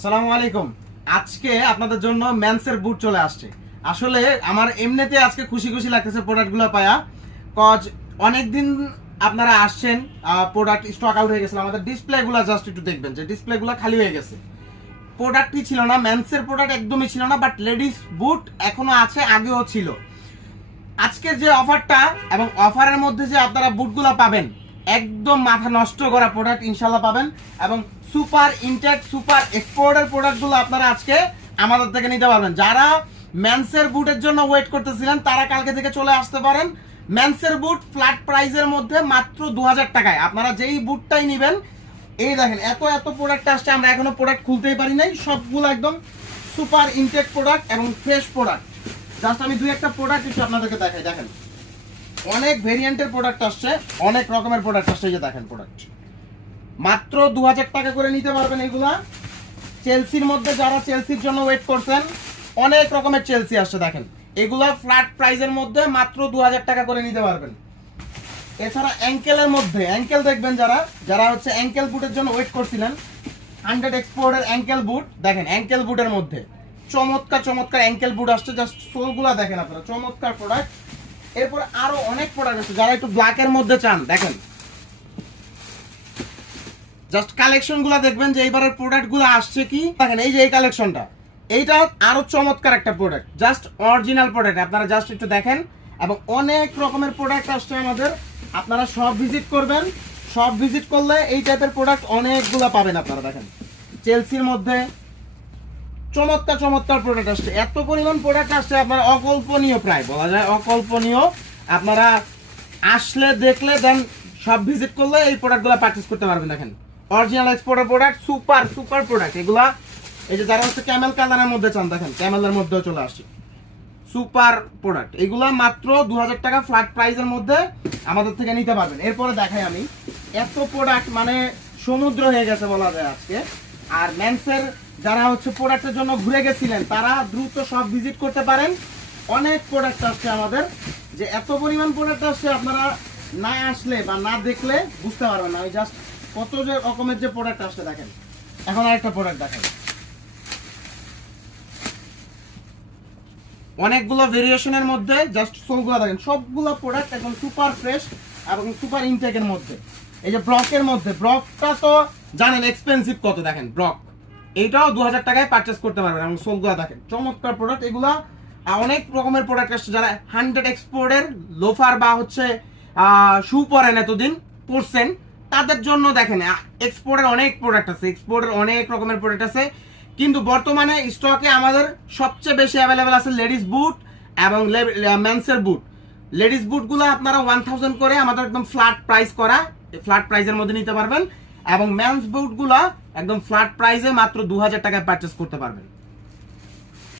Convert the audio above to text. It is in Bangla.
আসসালামু আলাইকুম। আজকে আপনাদের জন্য মেন্সের বুট চলে আসছে। আসলে আমার এমনিতে আজকে খুশি খুশি লাগতেছে প্রোডাক্টগুলো পায়া, কজ অনেকদিন আপনারা আসছেন, প্রোডাক্ট স্টক আউট হয়ে গেছিল। আমাদের ডিসপ্লেগুলো জাস্ট একটু দেখবেন যে ডিসপ্লেগুলো খালি হয়ে গেছে। প্রোডাক্টই ছিল না, মেন্সের প্রোডাক্ট একদমই ছিল না, বাট লেডিস বুট এখনো আছে, আগেও ছিল। আজকের যে অফারটা এবং অফারের মধ্যে যে আপনারা বুটগুলো পাবেন, একদম মাথা নষ্ট করা প্রোডাক্ট ইনশাল্লাহ পাবেন। এবং সুপার ইনটেক সুপার এক্সপোর্টের প্রোডাক্টগুলো আপনারা আজকে আমাদের থেকে নিতে পারবেন। যারা মেন্সের বুটের জন্য ওয়েট করতেছিলেন তারা কালকে থেকে চলে আসতে পারেন। মেন্সের বুট ফ্ল্যাট প্রাইসের মধ্যে মাত্র 2000 টাকায় আপনারা যেই বুটটাই নেবেন। এই দেখেন এত এত প্রোডাক্ট আসছে, আমরা এখনো প্রোডাক্ট খুলতেই পারি নাই। সবগুলো একদম সুপার ইনটেক প্রোডাক্ট এবং ফ্রেশ প্রোডাক্ট। জাস্ট আমি দুই একটা প্রোডাক্ট একটু আপনাদেরকে দেখাই। দেখেন অনেক ভেরিয়েন্টের প্রোডাক্ট আসছে, অনেক রকমের প্রোডাক্ট আসছে। এই যে দেখেন প্রোডাক্ট মাত্র 2000 টাকা করে নিতে পারবেন এগুলা। চেলসির মধ্যে যারা চেলসির জন্য ওয়েট করছেন, অনেক রকমের চেলসি আসছে। দেখেন এগুলা ফ্ল্যাট প্রাইসের মধ্যে মাত্র 2000 টাকা করে নিতে পারবেন। এছাড়া অ্যাঙ্কেলের মধ্যে অ্যাঙ্কেল দেখবেন, যারা যারা হচ্ছে অ্যাঙ্কেল বুটের জন্য ওয়েট করছিলেন, 100 এক্সপোর্টের অ্যাঙ্কেল বুট। দেখেন অ্যাঙ্কেল বুটের মধ্যে চমৎকার চমৎকার অ্যাঙ্কেল বুট আসছে। জাস্ট সোলগুলা দেখেন আপনারা, চমৎকার প্রোডাক্ট। এরপর আরো অনেক প্রোডাক্ট আছে যারা একটু ব্ল্যাকের মধ্যে চান। দেখেন জাস্ট কালেকশনগুলো দেখবেন যে এইবারের প্রোডাক্টগুলো আসছে কি। দেখেন এই যে এই কালেকশনটা, এইটা আরো চমৎকার একটা প্রোডাক্ট, জাস্ট অরিজিনাল প্রোডাক্ট। আপনারা জাস্ট একটু দেখেন। এবং অনেক রকমের প্রোডাক্ট আসছে আমাদের, আপনারা সব ভিজিট করবেন। সব ভিজিট করলে এই টাইপের প্রোডাক্ট অনেকগুলো পাবেন আপনারা। দেখেন চেলসির মধ্যে চমৎকার চমৎকার প্রোডাক্ট আসছে, এত পরিমাণ প্রোডাক্ট আসছে আপনার অকল্পনীয়, প্রায় বলা যায় অকল্পনীয়। আপনারা আসলে দেখলে দেন সব ভিজিট করলে এই প্রোডাক্টগুলো পারচেজ করতে পারবেন। দেখেন অরিজিনাল এক্সপোর্টের প্রোডাক্ট, সুপার সুপার প্রোডাক্ট এগুলা। এই যে যারা হচ্ছে ক্যামেল কালারের মধ্যে চান, দেখেন ক্যামেলের মধ্যেও চলে আসছে সুপার প্রোডাক্ট। এগুলা মাত্র 2000 টাকা ফ্ল্যাট প্রাইসের মধ্যে আমাদের থেকে নিতে পারবেন। এরপরে দেখাই আমি, এত প্রোডাক্ট মানে সমুদ্র হয়ে গেছে বলা যায় আজকে। আর মেন্সের যারা হচ্ছে প্রোডাক্টের জন্য ঘুরে গেছিলেন তারা দ্রুত সব ভিজিট করতে পারেন। অনেক প্রোডাক্ট আসছে আমাদের, যে এত পরিমাণ প্রোডাক্ট আসছে আপনারা না আসলে বা না দেখলে বুঝতে পারবেন না। আমি জাস্ট কত যে রকমের যে প্রোডাক্ট আসছে দেখেন। এখন আরেকটা প্রোডাক্ট দেখাই, অনেকগুলো ভেরিয়েশনের মধ্যে। জাস্ট সোলগুলো দেখেন, সবগুলো প্রোডাক্ট একদম সুপার ফ্রেশ এবং সুপার ইনটেকের মধ্যে। এই যে ব্রকের মধ্যে, ব্রকটা তো জানেন এক্সপেন্সিভ কত। দেখেন ব্রক এইটাও 2000 টাকায় পারচেস করতে পারবেন। এবং সোলগুলো দেখেন চমৎকার প্রোডাক্ট এগুলা। অনেক রকমের প্রোডাক্ট আসছে। যারা 100 এক্সপোর্টের লোফার বা হচ্ছে শু পরেন, এতদিন পরছেন, তাদের জন্য দেখেন এক্সপোর্টের অনেক প্রোডাক্ট আছে, এক্সপোর্টের অনেক রকমের প্রোডাক্ট আছে। কিন্তু বর্তমানে স্টকে আমাদের সবচেয়ে বেশি অ্যাভেলেবেল আছে লেডিস বুট এবং মেন্সের বুট। লেডিস বুটগুলো আপনারা 1000 করে আমাদের একদম ফ্ল্যাট প্রাইস করা, ফ্ল্যাট প্রাইসের মধ্যে নিতে পারবেন। এবং মেন্স বুটগুলো একদম ফ্ল্যাট প্রাইসে মাত্র 2000 টাকায় পারচেস করতে পারবেন।